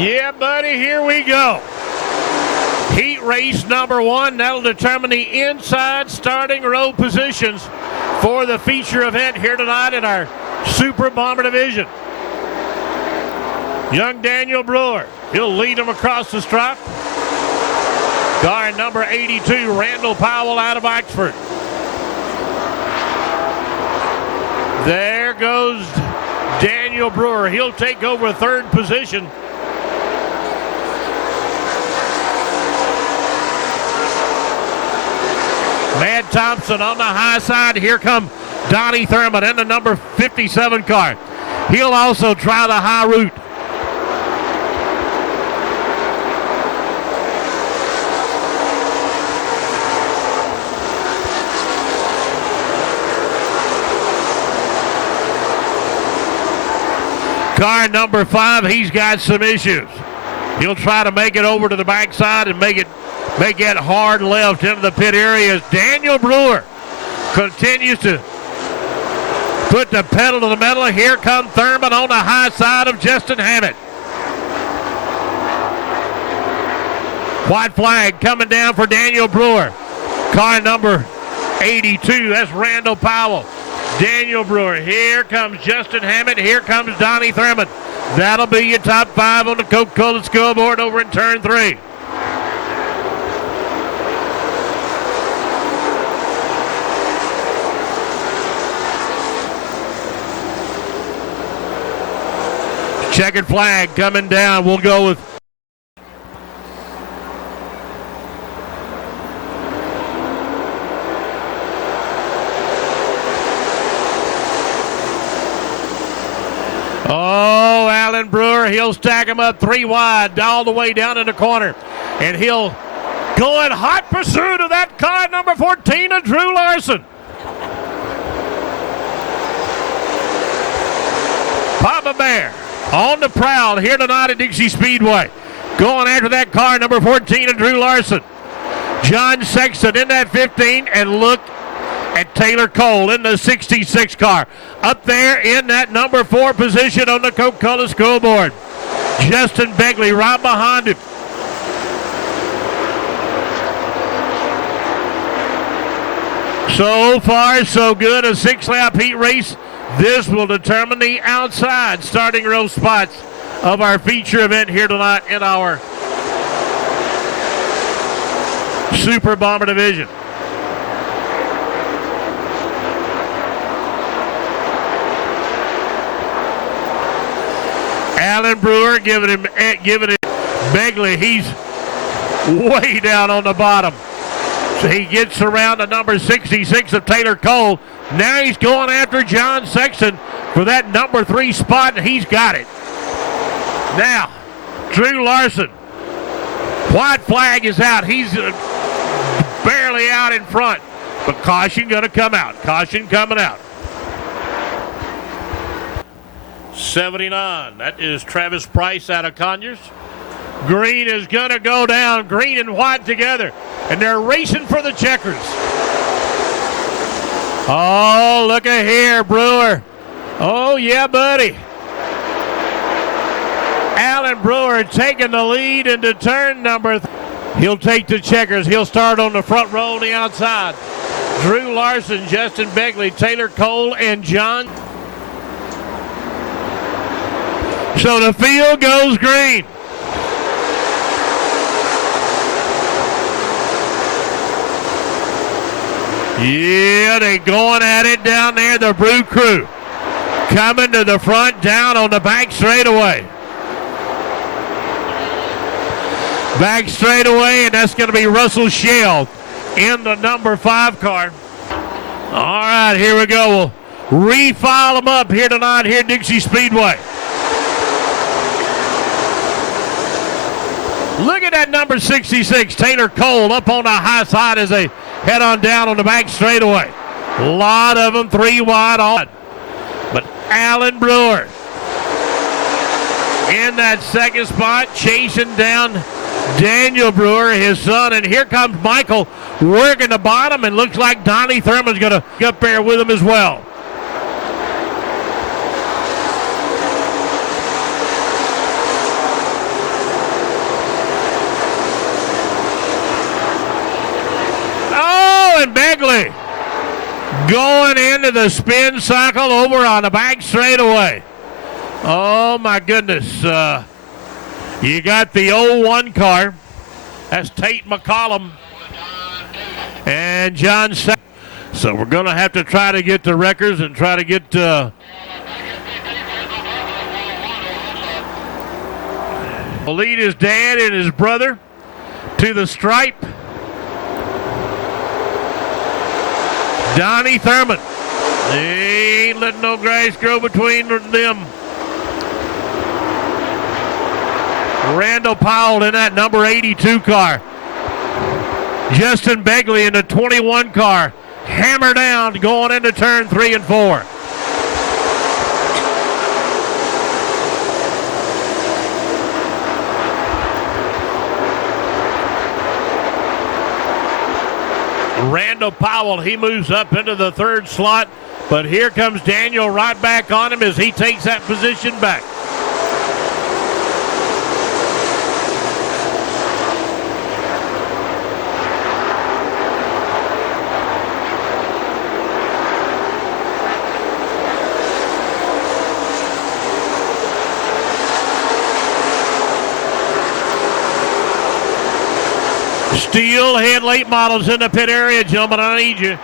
Yeah, buddy, here we go. Heat race number one. That'll determine the inside starting row positions for the feature event here tonight in our Super Bomber division. Young Daniel Brewer, he'll lead them across the stripe. Car number 82, Randall Powell out of Oxford. There goes Daniel Brewer. He'll take over third position. Matt Thompson on the high side. Here come Donnie Thurman in the number 57 car. He'll also try the high route. Car number 5, he's got some issues. He'll try to make it over to the backside and make that hard left into the pit area as Daniel Brewer continues to put the pedal to the metal. Here comes Thurman on the high side of Justin Hammett. White flag coming down for Daniel Brewer. Car number 82, that's Randall Powell. Daniel Brewer. Here comes Justin Hammett. Here comes Donnie Thurman. That'll be your top 5 on the Coca-Cola scoreboard over in turn 3. Checkered flag coming down. We'll go with Alan Brewer. He'll stack him up 3 wide all the way down in the corner. And he'll go in hot pursuit of that car number 14 of Drew Larson. Papa Bear on the prowl here tonight at Dixie Speedway. Going after that car number 14 of Drew Larson. John Sexton in that 15, and look at Taylor Cole in the 66 car. Up there in that number 4 position on the Coca-Cola scoreboard. Justin Begley right behind him. So far, so good. A 6-lap heat race. This will determine the outside starting row spots of our feature event here tonight in our Super Bomber division. Alan Brewer giving it Begley. He's way down on the bottom. So he gets around the number 66 of Taylor Cole. Now he's going after John Sexton for that number 3 spot, and he's got it. Now, Drew Larson. White flag is out. He's barely out in front, but caution going to come out. Caution coming out. 79. That is Travis Price out of Conyers. Green is going to go down. Green and white together. And they're racing for the checkers. Oh, look at here, Brewer. Oh, yeah, buddy. Alan Brewer taking the lead into turn number 3. He'll take the checkers. He'll start on the front row on the outside. Drew Larson, Justin Begley, Taylor Cole, and John. So the field goes green. Yeah, they going at it down there, the Brew Crew. Coming to the front, down on the back straightaway. Back straightaway, and that's going to be Russell Shell in the number 5 car. All right, here we go. We'll refile them up here tonight here at Dixie Speedway. Look at that number 66, Taylor Cole, up on the high side as they head on down on the back straightaway. A lot of them 3 wide on. But Alan Brewer in that second spot, chasing down Daniel Brewer, his son. And here comes Michael working the bottom, and looks like Donnie Thurman's going to get up there with him as well. and Begley going into the spin cycle over on the back straightaway. Oh, my goodness. You got the 01 car. That's Tate McCollum and John Sa. So we're going to have to try to get the records and try to get lead his dad and his brother to the stripe. Donnie Thurman. He ain't letting no grass grow between them. Randall Powell in that number 82 car. Justin Begley in the 21 car. Hammer down going into turn 3 and 4. Randall Powell, he moves up into the third slot, but here comes Daniel right back on him as he takes that position back. Steelhead late models in the pit area, gentlemen. I need you.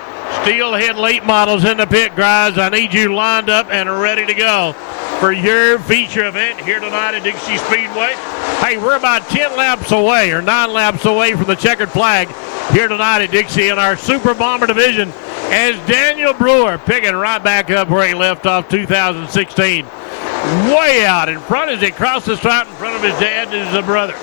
Steelhead late models in the pit, guys. I need you lined up and ready to go for your feature event here tonight at Dixie Speedway. Hey, we're about 10 laps away or 9 laps away from the checkered flag here tonight at Dixie in our Super Bomber division as Daniel Brewer picking right back up where he left off 2016. Way out in front as he crosses the stripe in front of his dad and his brother.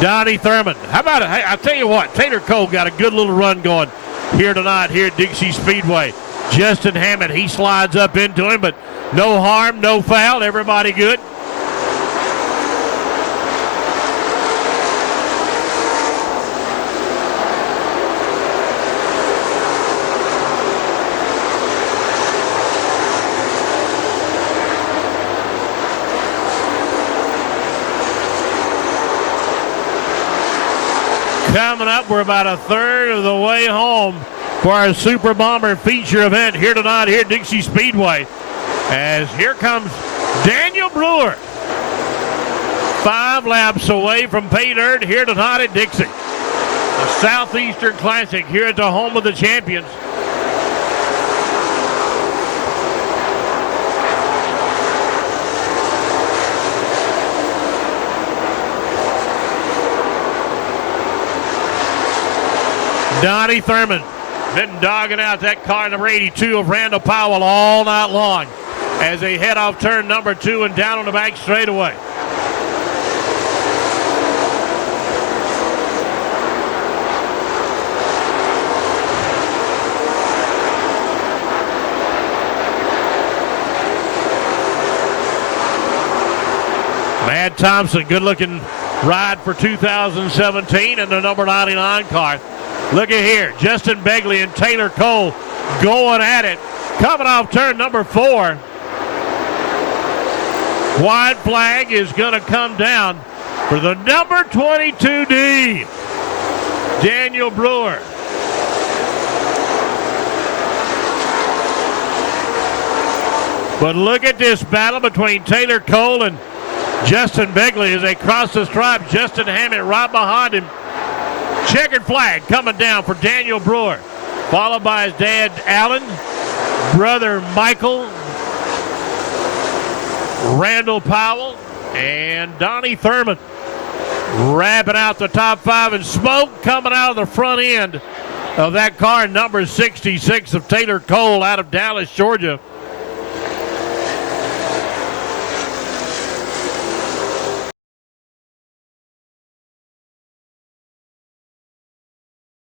Donnie Thurman. How about it? Hey, I'll tell you what, Taylor Cole got a good little run going here tonight here at Dixie Speedway. Justin Hammond, he slides up into him, but no harm, no foul. Everybody good. Coming up, we're about a third of the way home for our Super Bomber feature event here tonight here at Dixie Speedway. As here comes Daniel Brewer. 5 laps away from pay dirt here tonight at Dixie. The Southeastern Classic here at the home of the champions. Donnie Thurman been dogging out that car number 82 of Randall Powell all night long as they head off turn number 2 and down on the back straightaway. Matt Thompson, good looking ride for 2017 in the number 99 car. Look at here, Justin Begley and Taylor Cole going at it. Coming off turn number 4. White flag is going to come down for the number 22D, Daniel Brewer. But look at this battle between Taylor Cole and Justin Begley as they cross the stripe. Justin Hammond right behind him. Checkered flag coming down for Daniel Brewer, followed by his dad, Alan, brother, Michael, Randall Powell, and Donnie Thurman. Wrapping out the top 5, and smoke coming out of the front end of that car, number 66 of Taylor Cole out of Dallas, Georgia.